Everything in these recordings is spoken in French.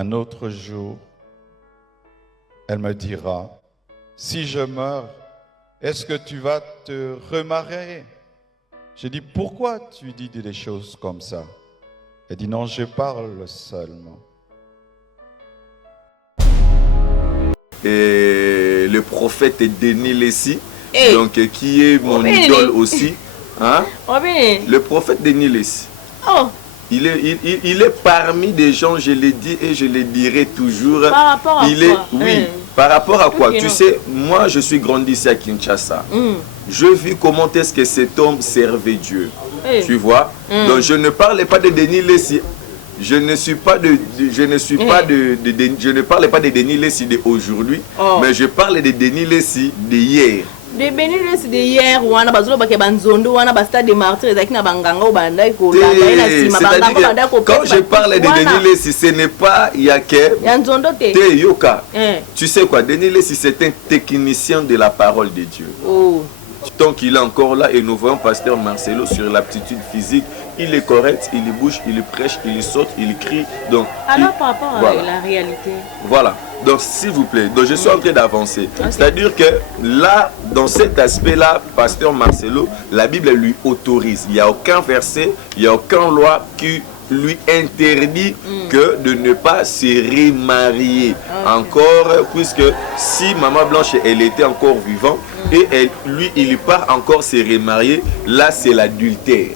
Un autre jour, elle me dira, si je meurs, est-ce que tu vas te remarier? J'ai dit, pourquoi tu dis des choses comme ça? Elle dit, non, je parle seulement. Et le prophète Denis Lessi, donc qui est mon idole aussi. Hein? Le prophète Denis Lessi. Il est parmi des gens, je l'ai dit et je le dirai toujours. Par rapport à quoi? Oui, par rapport à quoi? Tu sais, moi je suis grandi ici à Kinshasa. Je vis comment est-ce que cet homme servait Dieu. Tu vois? Donc je ne parlais pas de Denis Lessi. Je ne parle pas de Denis Lessi d'aujourd'hui, mais je parle de Denis Lessi d'hier. De Denis Lessi d'hier, wana bazolo bake banzondo wana basta de martyrs ezaki na banganga o bandai ko la na sima banganga bandai ko. Quand je parle de Denis Lessi, ce n'est pas Yake. Yanzondo te. Te yoka. Tu sais quoi, Denis Lessi c'est un technicien de la parole de Dieu. Tant qu'il est encore là et nous voyons pasteur Marcelo sur l'aptitude physique, il est correct, il bouge, il prêche, il saute, il crie. Donc, alors par rapport à la réalité. Voilà. Donc s'il vous plaît, donc je suis en train d'avancer. C'est-à-dire que là, dans cet aspect-là, pasteur Marcelo, la Bible lui autorise. Il n'y a aucun verset, il n'y a aucune loi qui lui interdit que de ne pas se remarier encore, puisque si Maman Blanche elle était encore vivante et lui il part encore se remarier, là c'est l'adultère.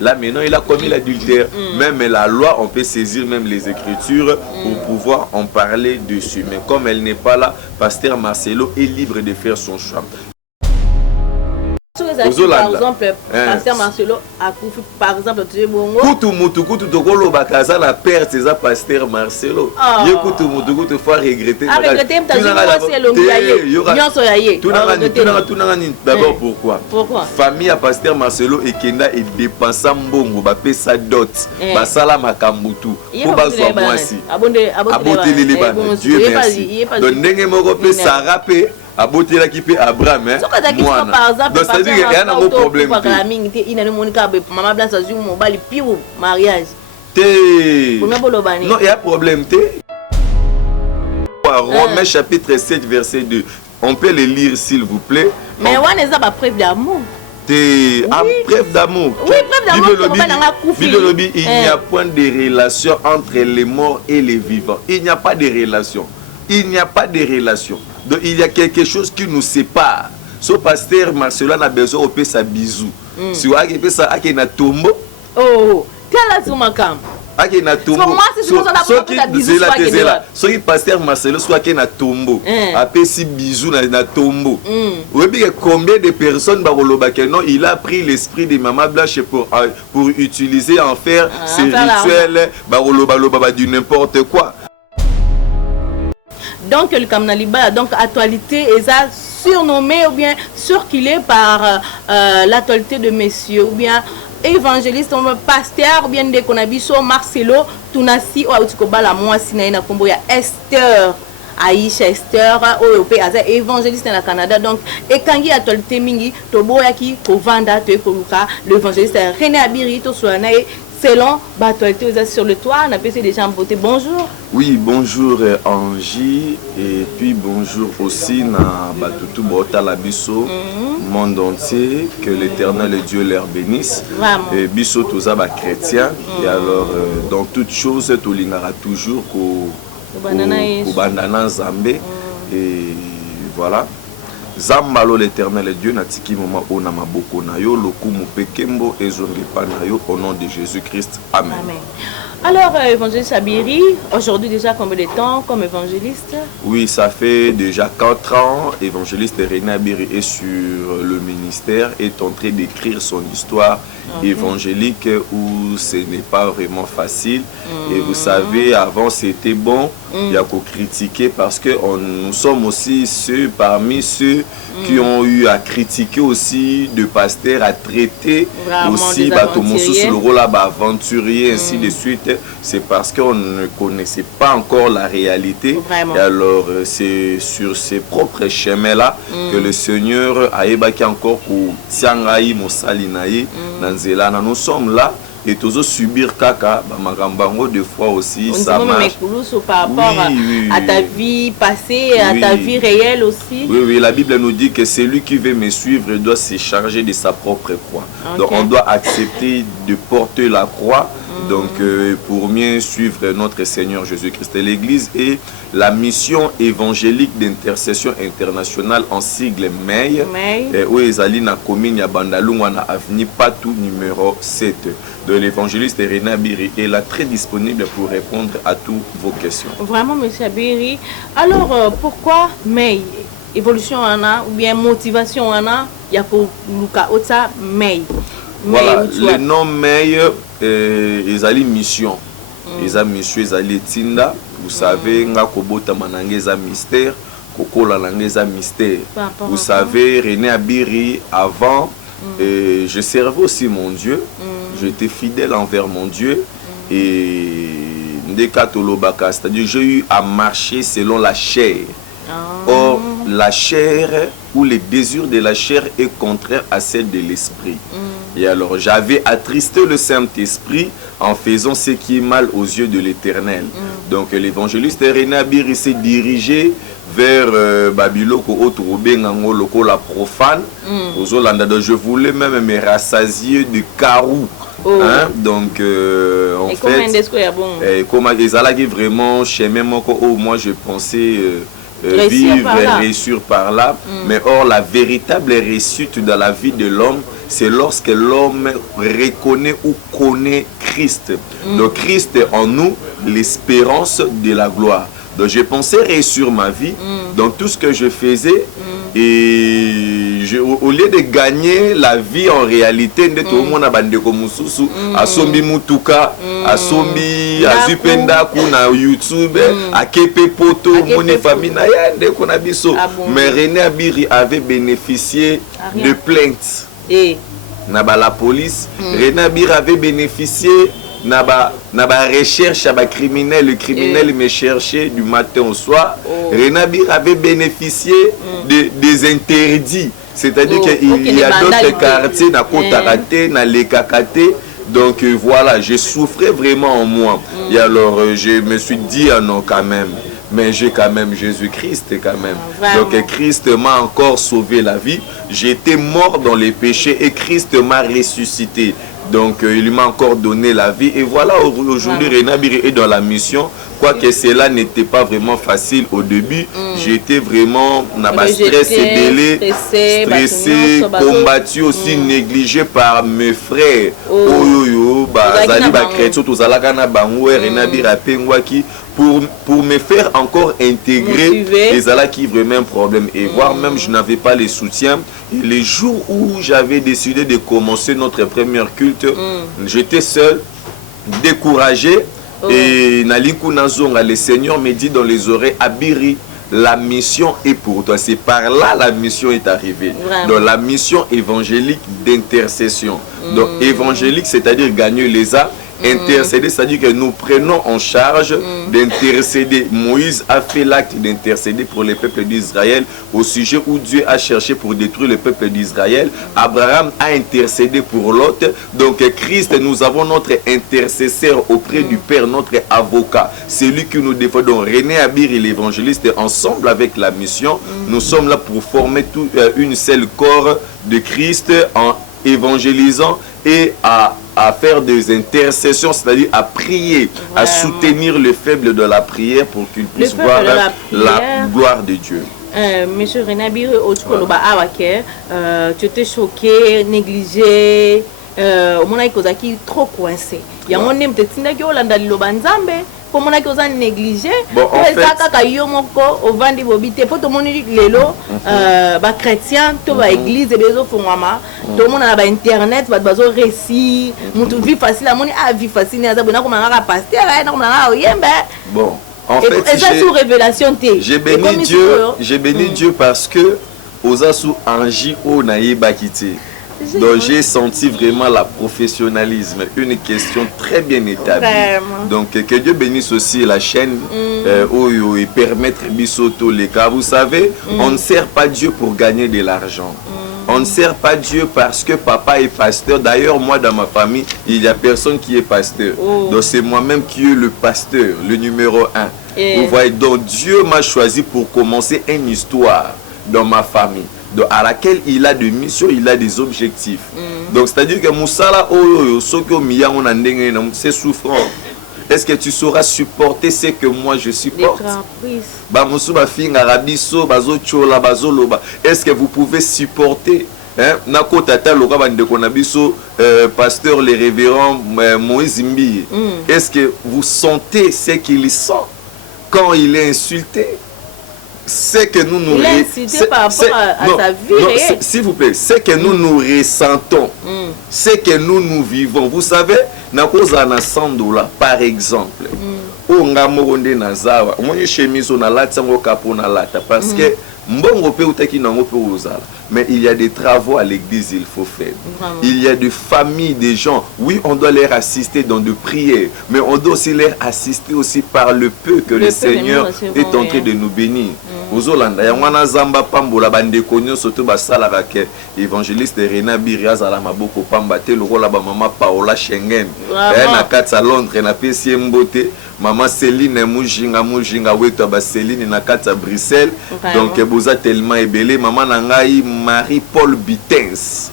Là maintenant il a commis l'adultère. Même la loi, on peut saisir même les Écritures pour pouvoir en parler dessus. Mais comme elle n'est pas là, pasteur Marcelo est libre de faire son choix. Par exemple, pasteur Marcelo a couffé, par exemple, tu es bon. Kutu tokolo bakaza la perte c'est ça pasteur Marcelo. Yo kutu faut regretter. D'abord pourquoi? Famille à pasteur Marcelo et Kenda et dépensa mbongo ba pesa dot. Basala makambutu. Pour bazwa mwasi. Abotelele ba. Dieu merci. Donc ndenge moko pe sarape a beauté là qui peut Abraham hein. Par exemple, donc c'est-à-dire qu'il y a un problème. Mariage. Non, il y a un problème. Romains chapitre 7 verset 2. On peut le lire s'il vous plaît. Mais on est pas preuve d'amour. Preuve d'amour. Oui, preuve d'amour. Il n'y a point de relation entre les morts et les vivants. Il n'y a pas de relation. Il n'y a pas de relation. Donc il y a quelque chose qui nous sépare. Ce pasteur Marcelo a besoin de faire sa bisou. Si vous avez fait ça, il y a un tombeau. Oh, quel est ton camp? Il y a un tombeau. Ce qui pasteur Marcelo soit qu'il y a un tombeau. Après si bisou dans un tombeau. Vous voyez combien de personnes il a pris l'esprit de Maman Blanche pour utiliser en faire ces rituels du n'importe quoi. Donc le Kamnaliba, donc actualité est surnommé ou bien surquilé par l'actualité de messieurs ou bien évangéliste, pasteur ou bien de Konabiso Marcelo Tunasi ou Aoutikobala Mwasi na kombo ya Esther Aïcha Esther OEP aza évangéliste na Canada. Donc et kangi actualité mingi toboyaki kovanda to ekoluka l'évangéliste René Abiri to soanae. Selon l'actualité sur le toit, on a pu déjà voter. Bonjour. Oui, bonjour Angie. Et puis bonjour aussi na Batutu Bota Labiso, monde entier. Que l'Éternel et Dieu leur bénisse. Et Biso Toza ba chrétien. Et alors, dans toutes choses, tu l'ingara toujours au bandana Zambé. Et voilà. Zambalo l'Éternel et Dieu natiki moma ona maboko na yo lokumu pekembo ezongi pa na yo au nom de Jésus-Christ. Amen. Amen. Alors, évangéliste Abiri, aujourd'hui déjà combien de temps comme évangéliste? Oui, ça fait déjà 4 ans. Évangéliste René Abiri est sur le ministère, est en train d'écrire son histoire évangélique où ce n'est pas vraiment facile. Et vous savez, avant c'était bon, il y a qu'à critiquer parce que nous sommes aussi parmi ceux qui ont eu à critiquer aussi de pasteurs, à traiter aussi le rôle aventurier, ainsi de suite. C'est parce qu'on ne connaissait pas encore la réalité. Et alors, c'est sur ces propres chemins-là que le Seigneur a ébaqué encore pour Tiangaï, Mosalinaï, Nanzela. Nous sommes là et toujours subir kaka makambango de fois aussi ça marche. Par rapport à ta vie passée, à ta vie réelle aussi. Oui, la Bible nous dit que celui qui veut me suivre doit se charger de sa propre croix. Donc on doit accepter de porter la croix. Donc pour mieux suivre notre Seigneur Jésus-Christ. L'Église est la mission évangélique d'intercession internationale en sigle MEI. Où Ezali na commune ya Bandalungwa na avenue Patou numéro 7. De l'évangéliste René Abiri est là très disponible pour répondre à toutes vos questions. Vraiment, monsieur Abiri. Alors pourquoi MEI? Évolution en a ou bien motivation en a? Il y a pour Luka Ota MEI. Voilà, le nom MEI ils allaient mission. Ils ont mission, ils allaient tinda. Vous savez, nga kobota manangeza mystère, kokola langeza mystère. Vous savez, René Abiri avant, je servais aussi mon Dieu. J'étais fidèle envers mon Dieu et ndekatolobaka, c'est-à-dire j'ai eu à marcher selon la chair. Or, la chair ou les désirs de la chair est contraire à celle de l'esprit. Et alors, j'avais attristé le Saint-Esprit en faisant ce qui est mal aux yeux de l'Éternel. Donc, l'évangéliste René Abiri s'est dirigé vers Babiloko, Otobengango, Loko, la profane. Je voulais même me rassasier de carou. Hein? Donc, en fait, comment ils allaient vraiment chez moi, je pensais vivre et réussir par là. Mais or, la véritable réussite dans la vie de l'homme, c'est lorsque l'homme reconnaît ou connaît Christ. Donc, Christ est en nous, l'espérance de la gloire. Donc, je pensais réussir ma vie dans tout ce que je faisais. Et au lieu de gagner la vie en réalité, tout le monde a bandé comme Mususu, a sombi Mutuka, a sombi Azupenda, na YouTube, a Kepe Poto, mon famille na yande qu'on a biso. Mais René Abiri avait bénéficié de plaintes. Naba la police, René Abiri avait bénéficié naba recherche à criminel, le criminel me cherchait du matin au soir. René Abiri avait bénéficié des interdits, c'est-à-dire qu'il y a d'autres quartiers na Kotarate, na Lekakate. Donc voilà, je souffrais vraiment en moi. Et alors je me suis dit non quand même. Mais j'ai quand même Jésus-Christ quand même. Vraiment. Donc Christ m'a encore sauvé la vie. J'étais mort dans les péchés et Christ m'a ressuscité. Donc il m'a encore donné la vie. Et voilà, aujourd'hui René Abiri est dans la mission. Quoique cela n'était pas vraiment facile au début. J'étais vraiment stressé, combattu aussi, négligé par mes frères. Pour me faire encore intégrer les ala qui vraiment un problème. Et voire même je n'avais pas les soutiens. Et les jours où j'avais décidé de commencer notre première culte, j'étais seul, découragé. Et Naliku Nazonga, le Seigneur me dit dans les oreilles, Abiri, la mission est pour toi. C'est par là la mission est arrivée. Dans la mission évangélique d'intercession. Donc évangélique, c'est-à-dire gagner les âmes. Intercéder, c'est-à-dire que nous prenons en charge d'intercéder. Moïse a fait l'acte d'intercéder pour le peuple d'Israël au sujet où Dieu a cherché pour détruire le peuple d'Israël. Abraham a intercédé pour Lot. Donc Christ, nous avons notre intercesseur auprès du Père, notre avocat. C'est lui qui nous défend. Donc René Abiri, l'évangéliste, ensemble avec la mission, nous sommes là pour former une seule corps de Christ en évangélisant et à faire des intercessions, c'est-à-dire à prier, à soutenir le faible de la prière pour qu'il puisse voir la gloire de Dieu. Monsieur René Abiri, tu étais choqué, négligé, au moment où tu es trop coincé. Il y a un homme qui est négligé. Bon, en fait, chrétien, tout va église et besoin pour maman. Tout le monde a internet, va besoin récit, mon vie facile, la monnaie a vie facile, bon, en fait, j'ai béni Dieu parce que aux asous anji o naïe bakité. Donc j'ai senti vraiment la professionnalisme, une question très bien établie. Donc que Dieu bénisse aussi la chaîne et permettre bisoto les cas. Vous savez, on ne sert pas Dieu pour gagner de l'argent. On ne sert pas Dieu parce que papa est pasteur. D'ailleurs, moi, dans ma famille, il n'y a personne qui est pasteur. Donc, c'est moi-même qui est le pasteur, le numéro 1. Vous voyez, donc Dieu m'a choisi pour commencer une histoire dans ma famille, à laquelle il a des missions, il a des objectifs. Donc, c'est-à-dire que Moussala, c'est souffrant. Est-ce que tu sauras supporter ce que moi je supporte? Est-ce que vous pouvez supporter? Pasteur le révérend Moïse Mbi. Est-ce que vous sentez ce qu'il sent quand il est insulté? C'est que nous nous s'il vous plaît, c'est que nous nous ressentons, c'est que nous vivons. Vous savez, na cause na 100 $, par exemple, o ngamoronde na zawa, moi chemise na lata ngo kapo na lata parce que mbongo pe utaki nango pe uzala. Mais il y a des travaux à l'église, il faut faire. Il y a des familles, des gens. Oui, on doit les assister dans de prières, mais on doit aussi les assister aussi par le peu que le Seigneur est en train de nous bénir. Aux Hollandais, Yamana Zamba Pambola Bande Konyo, surtout Basalarake, évangéliste Rena Biriaz à la Maboko Pambate, le rôle de maman Paola Schengen. Elle a 4 à Londres, elle a PC Mbote. Maman Céline Moujinga Weto Céline na 4 à Bruxelles. Donc Boza tellement ébélé. Maman Nangaï Marie-Paul Bitens.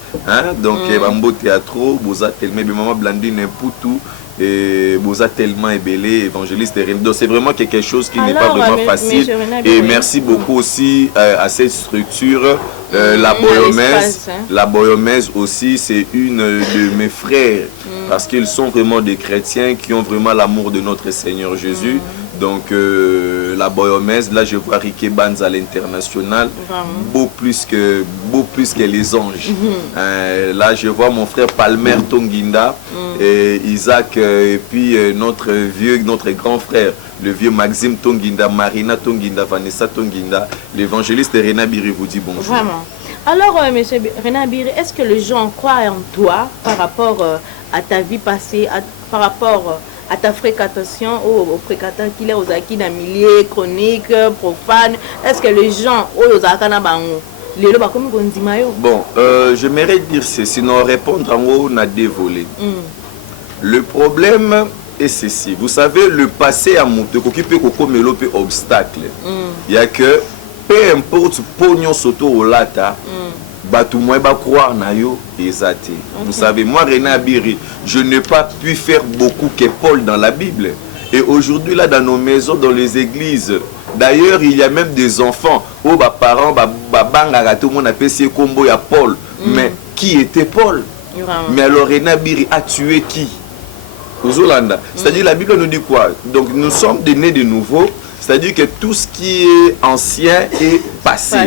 Donc Bambo Théâtre, Boza tellement maman Blandine Poutou. Et Boza tellement ébélé, évangéliste. Donc c'est vraiment quelque chose qui n'est pas vraiment facile. Et merci beaucoup aussi à cette structure. La Boyomèse. La Boyomèse aussi, c'est une de mes frères. Parce qu'ils sont vraiment des chrétiens qui ont vraiment l'amour de notre Seigneur Jésus. Donc la Boyomèse, là je vois Riké Banz à l'international, beau plus que les anges. Là je vois mon frère Palmer Tonginda, et Isaac, et puis notre grand frère, le vieux Maxime Tonginda, Marina Tonginda, Vanessa Tonginda, l'évangéliste Rena Biri vous dit bonjour. Vraiment. Alors, monsieur Rena Biri, est-ce que les gens croient en toi par rapport à ta vie passée, par rapport à ta fréquentation, aux fréquentants qu'il est aux acquis d'un milieu chronique, profane? Est-ce que les gens, bon, j'aimerais dire ceci, sinon répondre en haut, on a dévolé. Le problème est ceci. Vous savez, le passé à monter, qui peut être obstacle. Il y a que, peu importe, pognon soto au lata, tout le monde va croire na yo ezate. Vous savez, moi Rena Biri, je n'ai pas pu faire beaucoup que Paul dans la Bible. Et aujourd'hui là dans nos maisons, dans les églises, d'ailleurs il y a même des enfants où parents banga tout le monde appelle ce combo à Paul. Mais qui était Paul? Mais alors Rena Biri a tué qui? Aux Hollandais. C'est-à-dire la Bible nous dit quoi? Donc nous sommes des nés de nouveau. C'est-à-dire que tout ce qui est ancien est passé.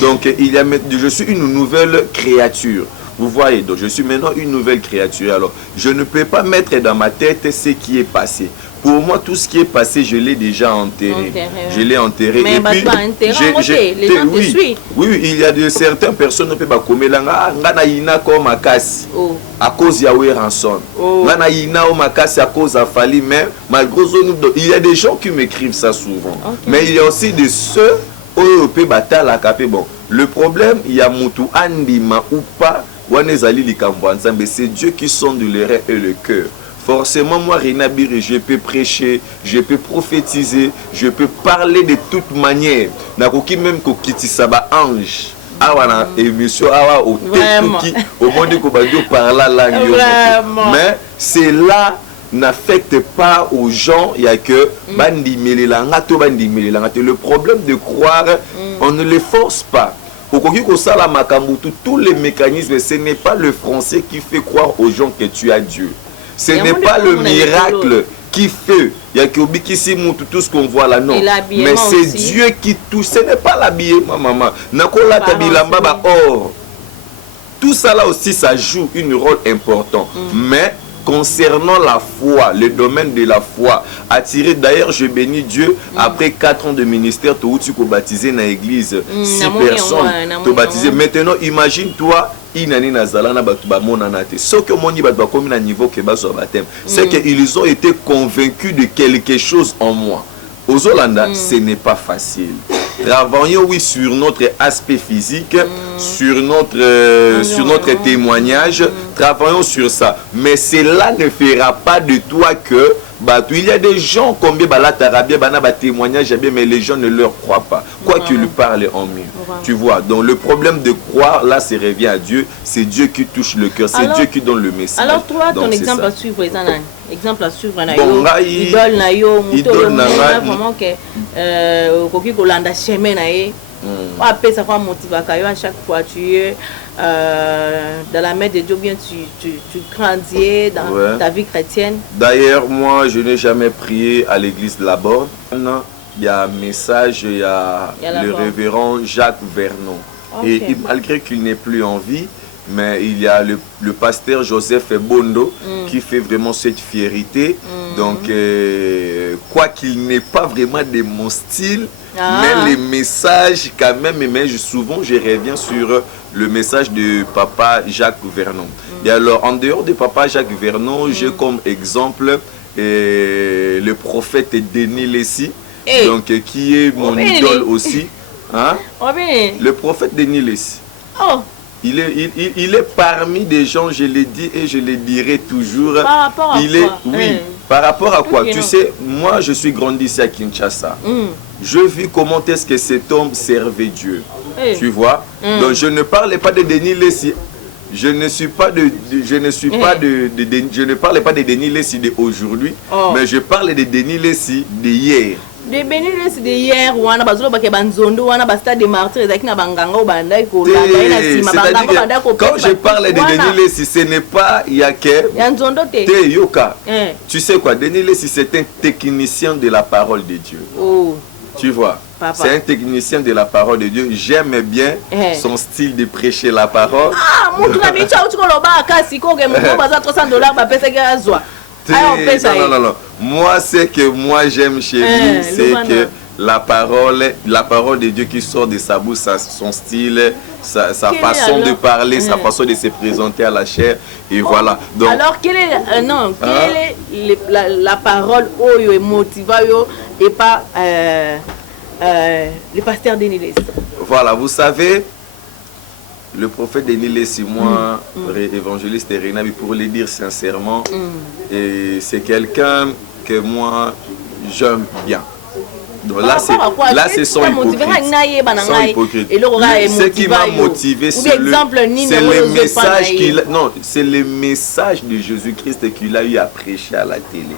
Donc, je suis une nouvelle créature. Vous voyez, donc je suis maintenant une nouvelle créature. Alors, je ne peux pas mettre dans ma tête ce qui est passé. Pour moi, tout ce qui est passé, je l'ai déjà enterré. Je l'ai enterré. Mais et puis, les gens te suivent. Oui, il y a de certaines personnes qui peuvent comme à cause de Yahweh Ranson. À cause de Fali. Mais malgré il y a des gens qui m'écrivent ça souvent. Mais il y a aussi de ceux qui peuvent battre la capé. Bon, le problème, il y a Moutou Andima ou pas. C'est Dieu qui sonde le rêve et le cœur. Forcément, moi, Rena Biri, je peux prêcher, je peux prophétiser, je peux parler de toute manière. Nakoki même kokiti saba ange. Awana émission awa au qui au monde ko badio par la langue. Mais c'est là n'affecte pas aux gens, il y a que bandi melelanga to bandi melelanga. Le problème de croire, on ne les force pas. Tous les mécanismes, ce n'est pas le français qui fait croire aux gens que tu as Dieu. Ce n'est pas le miracle qui fait. Il y a tout ce qu'on voit là, non. Mais c'est Dieu qui touche. Ce n'est pas l'habillement, maman. Tout ça là aussi, ça joue un rôle important. Mais concernant la foi, le domaine de la foi, attiré, d'ailleurs je bénis Dieu, après 4 ans de ministère, tu as baptisé dans l'église, 6 personnes, tu as baptisé. Maintenant, imagine-toi, c'est qu'ils ont été convaincus de quelque chose en moi. Aux Hollandais, ce n'est pas facile. travaillons, oui, sur notre aspect physique, sur notre témoignage, travaillons sur ça. Mais cela ne fera pas de toi que... il y a des gens, combien témoignage, mais les gens ne leur croient pas. Quoi qu'ils parlent en mieux. Tu vois, donc le problème de croire, là, c'est revient à Dieu. C'est Dieu qui touche le cœur, c'est Dieu qui donne le message. Alors toi, ton donc, exemple à suivre, exemple à suivre, bon, idole na yo, vraiment que koki kolanda chemin na ye. Après ça va motiver à chaque fois tu es dans la main de Dieu, bien tu grandis dans ta vie chrétienne. D'ailleurs, moi je n'ai jamais prié à l'église de la Borne. Il y a un message, il y a le révérend Jacques Vernon. Okay. Et malgré qu'il n'est plus en vie, mais il y a le pasteur Joseph Bondo qui fait vraiment cette fierté. Donc, quoi qu'il n'ait pas vraiment de mon style, mais les messages quand même, mais souvent je reviens sur le message de Papa Jacques Vernon. Et alors, en dehors de Papa Jacques Vernon, j'ai comme exemple le prophète Denis Lessi, donc, qui est mon idole aussi. Hein? Le prophète Denis Lessi. Il est parmi des gens, je l'ai dit et je le dirai toujours. Par rapport à quoi? Oui, par rapport à quoi? Tu sais, moi je suis grandi ici à Kinshasa. Je vis comment est-ce que cet homme servait Dieu. Tu vois? Donc je ne parlais pas de Denis Lessi. Je ne parle pas de Denis Lessi d'aujourd'hui, mais je parle de Denis Lessi d'hier. De Denis Lessi d'hier, wana bazolo bake banzondo wana basta de martyrs ezaki na banganga obanda ko la ina sima banganga banda ko. Quand je parle de Denis Lessi, ce n'est pas Yake. Yanzondo te. Te yoka. Tu sais quoi, Denis Lessi c'est un technicien de la parole de Dieu. Tu vois, c'est un technicien de la parole de Dieu. J'aime bien son style de prêcher la parole. Non. Moi, c'est que moi j'aime chez lui, c'est que la parole de Dieu qui sort de sa bouche, son style, sa façon de parler, sa façon de se présenter à la chair, et voilà. Donc, alors, quelle est la parole oyo motiva yo et pas le pasteur Denis Lessi? Voilà, vous savez, le prophète Denis Lessi, moi, évangéliste et Renabi, pour le dire sincèrement, et c'est quelqu'un que moi j'aime bien. Donc là, c'est son hypocrite. Ce qui m'a motivé, c'est le message qu'il a. Non, c'est le message de Jésus-Christ qu'il a eu à prêcher à la télé.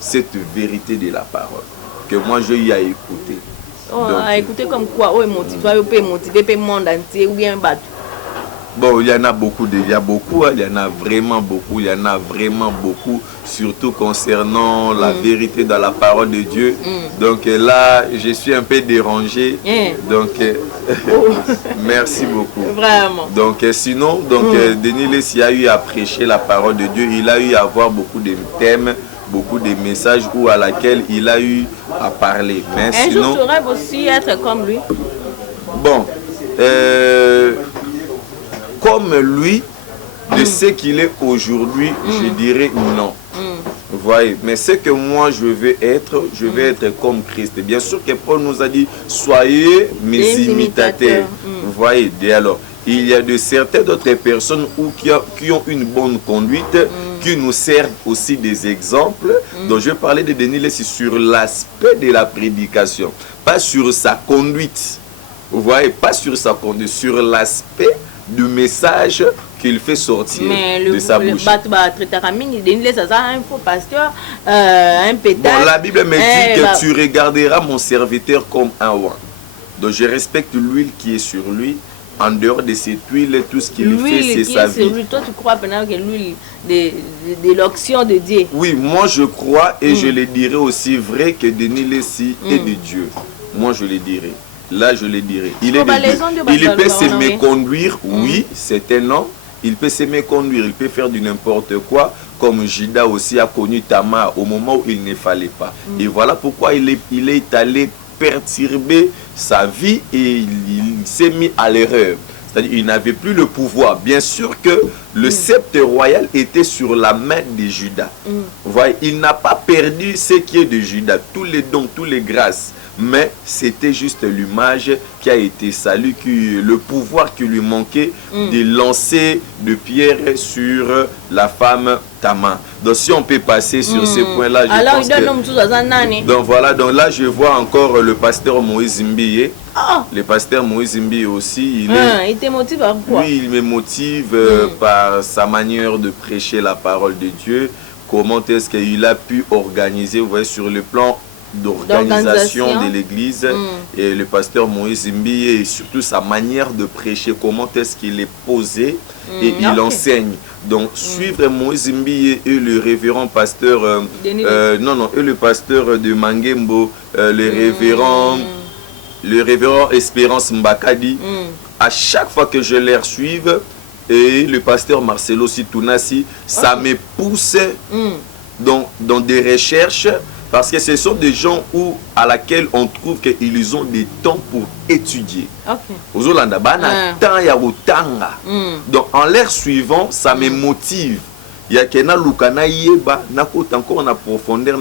Cette vérité de la parole que moi j'ai eu à écouter. À écouter comme quoi? Motivé le monde entier ou bien battu? Bon, il y en a beaucoup, il y en a vraiment beaucoup, surtout concernant la vérité dans la parole de Dieu. Donc là, je suis un peu dérangé. Donc, merci beaucoup. Vraiment. Donc, sinon, Denis Lessi a eu à prêcher la parole de Dieu. Il a eu à avoir beaucoup de thèmes, beaucoup de messages où à laquelle il a eu à parler. Mais sinon, jour, tu rêves aussi être comme lui? Bon, comme lui, de ce qu'il est aujourd'hui, je dirais non. Vous voyez, mais ce que moi je vais être comme Christ. Bien sûr que Paul nous a dit, soyez mes imitateurs. Vous voyez, et alors, il y a de certaines d'autres personnes qui ont une bonne conduite, qui nous servent aussi des exemples. Donc je vais parler de Denis Lessi sur l'aspect de la prédication, pas sur sa conduite. Vous voyez, pas sur sa conduite, sur l'aspect du message qu'il fait sortir de sa bouche. Un faux pasteur, un pétard. Bon, la Bible me dit que tu regarderas mon serviteur comme un roi. Donc je respecte l'huile qui est sur lui. En dehors de cette huile, tout ce qu'il fait, c'est sa vie. Toi, tu crois maintenant que l'huile de l'onction de Dieu? Oui, moi je crois et je le dirai aussi vrai que Denis Lessi est de Dieu. Moi je le dirai. Là, je le dirai. Il est il peut se méconduire, oui, c'est un homme. Il peut se méconduire, il peut faire du n'importe quoi, comme Judas aussi a connu Tamar au moment où il ne fallait pas. Et voilà pourquoi il est allé perturber sa vie et il s'est mis à l'erreur. C'est-à-dire il n'avait plus le pouvoir. Bien sûr que le sceptre royal était sur la main de Judas. Vous voyez, il n'a pas perdu ce qui est de Judas, tous les dons, toutes les grâces. Mais c'était juste l'image qui a été saluée, le pouvoir qui lui manquait de lancer de pierre sur la femme Tamar. Donc si on peut passer sur ces points-là, je pense que... Donc voilà, donc là je vois encore le pasteur Moïse Mbiye. Le pasteur Moïse Mbiye aussi, il te motive par quoi? Oui, il me motive par sa manière de prêcher la parole de Dieu. Comment est-ce qu'il a pu organiser, vous voyez, sur le plan d'organisation de l'église, et le pasteur Moïse Mbiye, et surtout sa manière de prêcher, comment est-ce qu'il est posé et il enseigne. Donc suivre Moïse Mbiye et le révérend pasteur et le pasteur de Mangembo, le révérend Espérance Mbakadi, à chaque fois que je les suive, et le pasteur Marcelo Situnasi, ça me pousse dans des recherches. Parce que ce sont des gens à laquelle on trouve qu'ils ont des temps pour étudier. Donc en l'air suivant, ça me motive. Il y a quelqu'un qui encore en profondeur,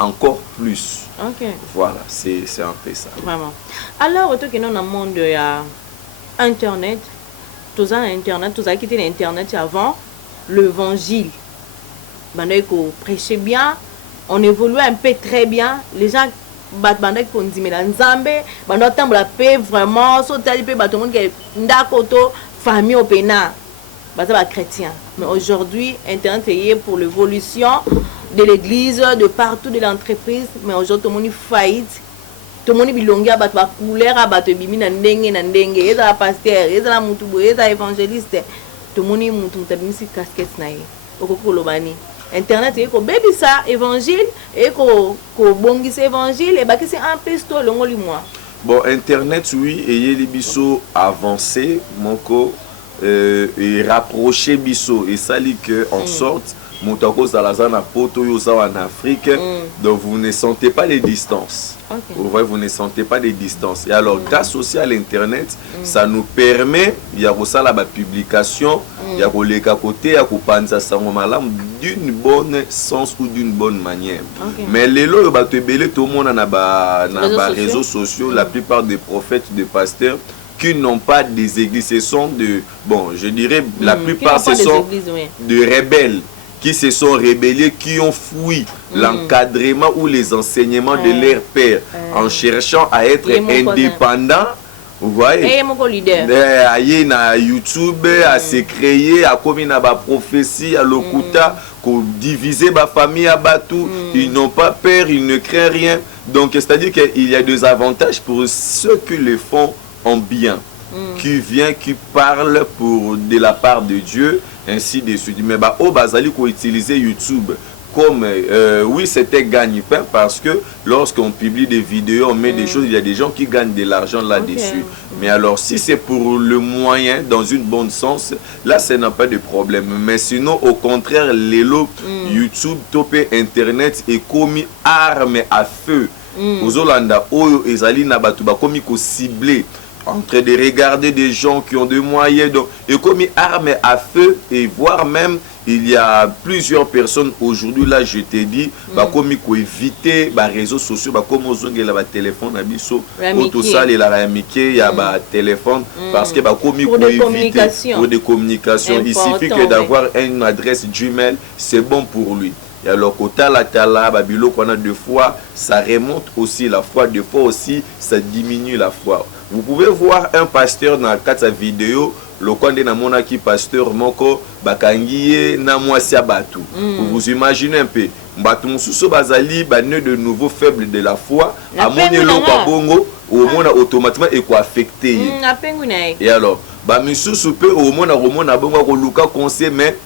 encore plus. Voilà, c'est un peu ça. Vraiment. Alors, autant que nous dans le monde, il y a Internet. Tout ça, Internet, tout ça qui était Internet avant l'évangile. Maintenant, il faut prêcher bien. On évolue un peu très bien. Les gens battent qu'on dit mais dans Zambé, pendant temps la paix vraiment, sauter peu tout le monde qui est d'akoto famille au pena, bah ça va chrétien. Mais aujourd'hui, Internet est pour l'évolution de l'église, de partout de l'entreprise. Mais aujourd'hui, tout le monde est faillite. Tout le monde est bilongué à battre la couleur, à battre bimi nandenge. Et la pasteur, et la mutubo, et la évangéliste. Tout le monde est mutubo, t'as mis si casquette naïe. Au coco lobani. Internet est comme baby ça évangile et ko bongis évangile et bah que c'est un peu sto longo li moi. Bon internet oui et les biso avancé moko et rapprocher biso et ça dit que en sorte montako salazana poto yo ça en Afrique donc vous ne sentez pas les distances. Vous voyez, vous ne sentez pas les distances. Et alors, grâce aussi à l'Internet, ça nous permet, il y a aussi la publication, il y a les côté, il y a d'une bonne sens ou d'une bonne manière. Mais les lots, tout le monde a des réseaux sociaux, la plupart des prophètes, des pasteurs, qui n'ont pas des églises. Ce sont de, bon, je dirais, la plupart, ce sont de rebelles. Qui se sont rébellés, qui ont fui l'encadrement ou les enseignements de leur père en cherchant à être indépendants. Vous voyez, à YouTube, à se créer, à comme une prophétie, à l'okuta, à diviser ma famille à Batou. Ils n'ont pas peur, ils ne créent rien. Donc, c'est-à-dire qu'il y a des avantages pour ceux qui le font en bien, qui vient, qui parle de la part de Dieu. Ainsi de suite. Mais au Bazali qu'on utilisait YouTube comme oui c'était gagne-pain parce que lorsqu'on publie des vidéos, on met des choses, il y a des gens qui gagnent de l'argent là-dessus. Mais alors si c'est pour le moyen, dans une bonne sens, là ça n'a pas de problème. Mais sinon au contraire, les lots YouTube, topé Internet et commis armes à feu. Aux Hollanda, Oyo et Zali Nabatuba, commis ciblé. En train de regarder des gens qui ont des moyens, donc, et comme armes à feu, et voire même, il y a plusieurs personnes aujourd'hui, là, je t'ai dit, comme il faut éviter les réseaux sociaux, comme on a un téléphone, tout ça, il y a un téléphone, parce que comme il faut éviter pour des communications, il suffit que d'avoir une adresse Gmail, c'est bon pour lui. Et alors, quand Babilo, qu'on a deux fois, ça remonte aussi la foi, deux fois aussi, ça diminue la foi. Vous pouvez voir un pasteur dans la vidéo, le Kwande Namonaki pasteur Moko, Bakangiye, Namwasi Abatu. Vous vous imaginez un peu. Mbatu Mususo Bazali, né de nouveau faible de la foi, à Monelo Kwabongo, au monde automatiquement est affecté. Et alors, Misusu peut au monde à Romon Abongo, Luka conseil, mais.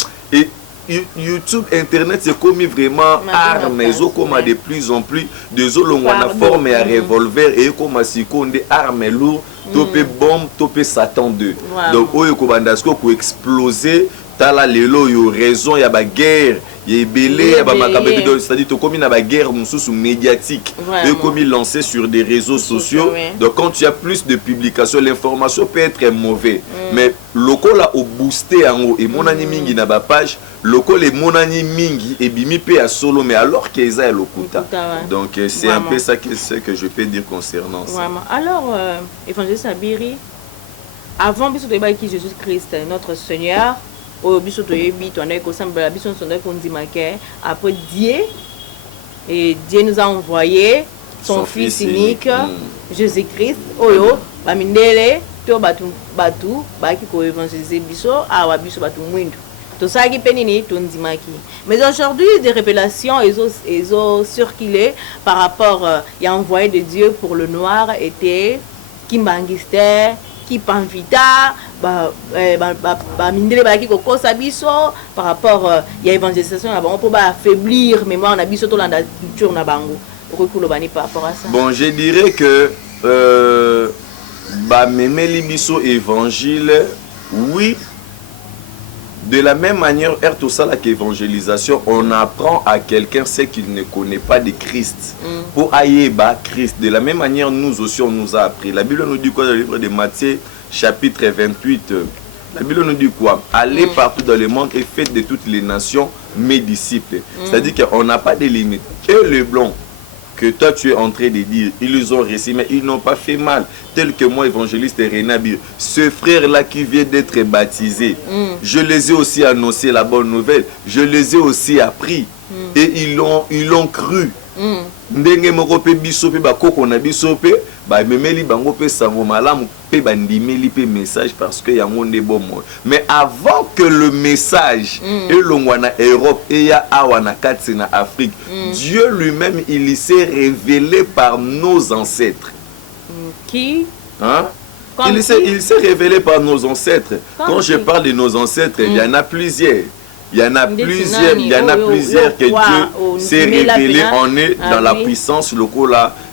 YouTube, Internet, c'est comme vraiment armes, comme de plus en plus de zolongwana forme à revolver et comme si on des armes lourdes, topé bombe, topé Satan 2. Donc, oyo kobandasko ko exploser, tala lelo yo raison, il y a ba guerre, Il est belé, c'est-à-dire que comme il y a une guerre médiatique, comme il lancé sur des réseaux sociaux. Donc quand tu as plus de publications, l'information peut être mauvaise. Mais local là au boosté en haut et mon mingi na ba page, local et mon mingi et bimi pe à solo mais alors qu'ils a lokuta. Donc c'est un peu ça que je peux dire concernant ça. Vraiment. Alors évangéliste Abiri, avant biso de qui Jésus-Christ notre Seigneur, au biso to yebi to na ko sambela biso son ko ndimake après Dieu nous a envoyé son fils unique Jésus-Christ oyo bamindele to batu baki ko évangéliser biso awa biso batu mwindu to ça qui penini to ndimaki. Mais aujourd'hui des révélations ils ont circulé par rapport il y a envoyé de Dieu pour le noir était Kimbangister qui panvita mindele baki ko kosa biso par rapport il y a évangélisation na bango pour affaiblir mémoire na biso to landa culture na bango okulo bani par rapport à ça. Bon, je dirais que memeli biso évangile oui. De la même manière, tout ça, l'évangélisation, on apprend à quelqu'un ce qu'il ne connaît pas de Christ. Pour aïeba Christ. De la même manière, nous aussi, on nous a appris. La Bible nous dit quoi dans le livre de Matthieu, chapitre 28? La Bible nous dit quoi? Allez partout dans le monde et faites de toutes les nations mes disciples. C'est-à-dire qu'on n'a pas de limite. Et le blanc que toi tu es en train de dire, ils ont réussi, mais ils n'ont pas fait mal. Tel que moi, évangéliste Renabir, ce frère-là qui vient d'être baptisé, je les ai aussi annoncé la bonne nouvelle, je les ai aussi appris, et ils l'ont cru. Ndenge moko pe biso pe bakoko na biso pe ba memeli bango pe sango malamu pe bandimeli pe message parce que yango ne bon mot. Mais avant que le message elongwa na Europe et ya awa na kati na Afrique, Dieu lui-même il s'est révélé par nos ancêtres. Qui il s'est révélé par nos ancêtres. Quand je parle de nos ancêtres, il y en a plusieurs. Il y en a plusieurs que Dieu s'est révélé. On est dans la puissance locale